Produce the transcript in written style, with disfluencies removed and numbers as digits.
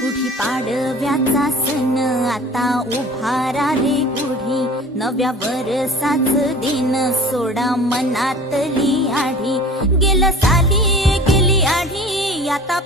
गुढी पाडव्याचा सण आता उभारा रे गुढी, नव्या वरसाच दिन सोडा मनातली आढी. गेलं साली गेली आढी आता